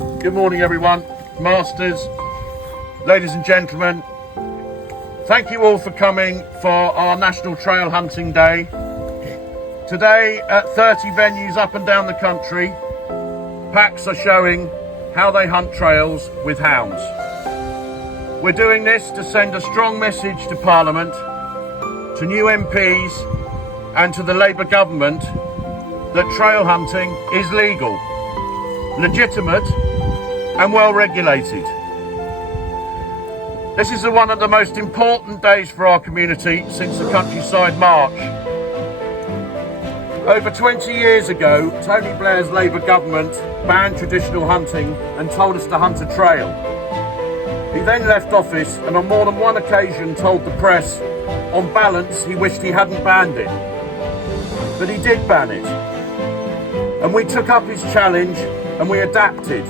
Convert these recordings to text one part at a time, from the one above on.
Good morning everyone, masters, ladies and gentlemen. Thank you all for coming for our National Trail Hunting Day. Today at 30 venues up and down the country, packs are showing how they hunt trails with hounds. We're doing this to send a strong message to Parliament, to new MPs and to the Labour government that trail hunting is legal, legitimate and well regulated. This is one of the most important days for our community since the Countryside March. Over 20 years ago, Tony Blair's Labour government banned traditional hunting and told us to hunt a trail. He then left office and on more than one occasion told the press, on balance, he wished he hadn't banned it. But he did ban it. And we took up his challenge and we adapted.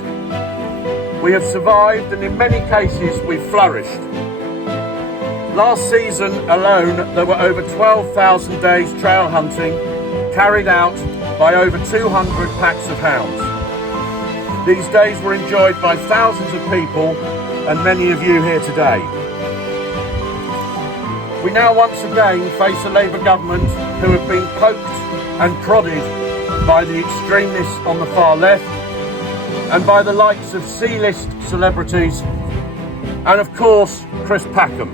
We have survived and in many cases we've flourished. Last season alone there were over 12,000 days trail hunting carried out by over 200 packs of hounds. These days were enjoyed by thousands of people and many of you here today. We now once again face a Labour government who have been poked and prodded by the extremists on the far left and by the likes of C-list celebrities and of course Chris Packham.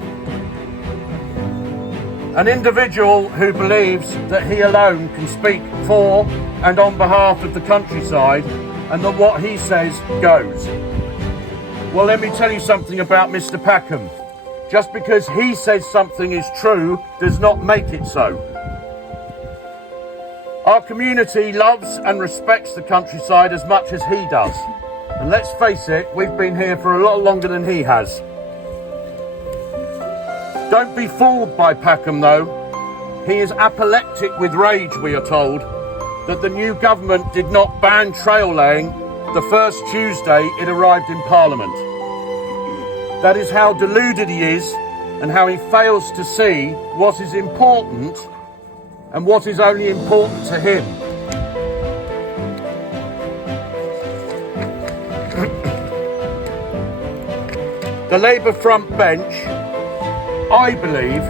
An individual who believes that he alone can speak for and on behalf of the countryside and that what he says goes. Well, let me tell you something about Mr. Packham. Just because he says something is true does not make it so. Our community loves and respects the countryside as much as he does. And let's face it, we've been here for a lot longer than he has. Don't be fooled by Packham though. He is apoplectic with rage, we are told, that the new government did not ban trail laying the first Tuesday it arrived in Parliament. That is how deluded he is and how he fails to see what is important and what is only important to him. The Labour front bench, I believe,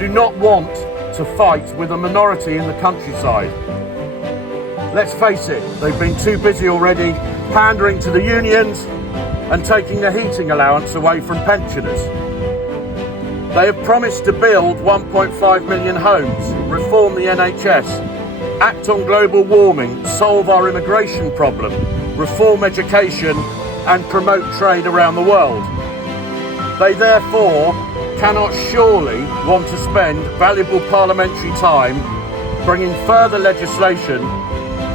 do not want to fight with a minority in the countryside. Let's face it, they've been too busy already pandering to the unions and taking the heating allowance away from pensioners. They have promised to build 1.5 million homes, reform the NHS, act on global warming, solve our immigration problem, reform education and promote trade around the world. They therefore cannot surely want to spend valuable parliamentary time bringing further legislation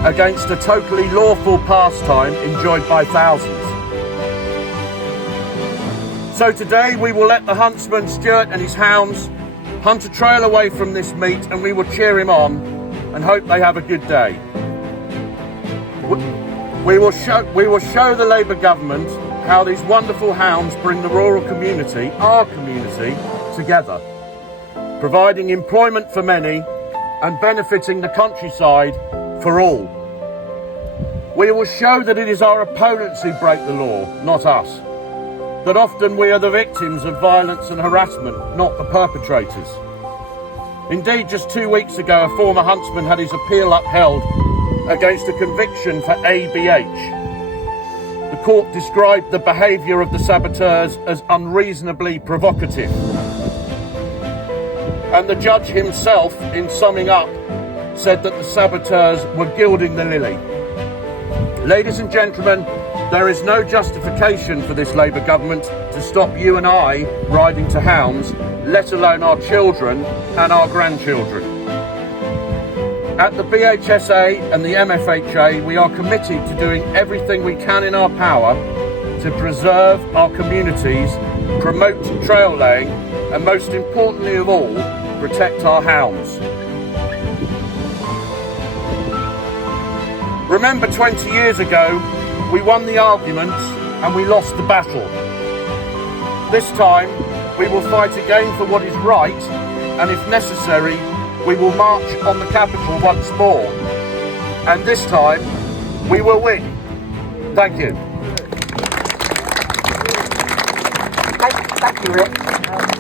against a totally lawful pastime enjoyed by thousands. So today we will let the huntsman Stuart and his hounds hunt a trail away from this meet and we will cheer him on and hope they have a good day. We will show the Labour government how these wonderful hounds bring the rural community, our community, together, providing employment for many and benefiting the countryside for all. We will show that it is our opponents who break the law, not us. That often we are the victims of violence and harassment, not the perpetrators. Indeed, just 2 weeks ago, a former huntsman had his appeal upheld against a conviction for ABH. The court described the behaviour of the saboteurs as unreasonably provocative. And the judge himself, in summing up, said that the saboteurs were gilding the lily. Ladies and gentlemen, there is no justification for this Labour government to stop you and I riding to hounds, let alone our children and our grandchildren. At the BHSA and the MFHA, we are committed to doing everything we can in our power to preserve our communities, promote trail laying, and most importantly of all, protect our hounds. Remember 20 years ago, we won the arguments and we lost the battle. This time, we will fight again for what is right, and if necessary, we will march on the capital once more. And this time, we will win. Thank you. Thank you, Rick.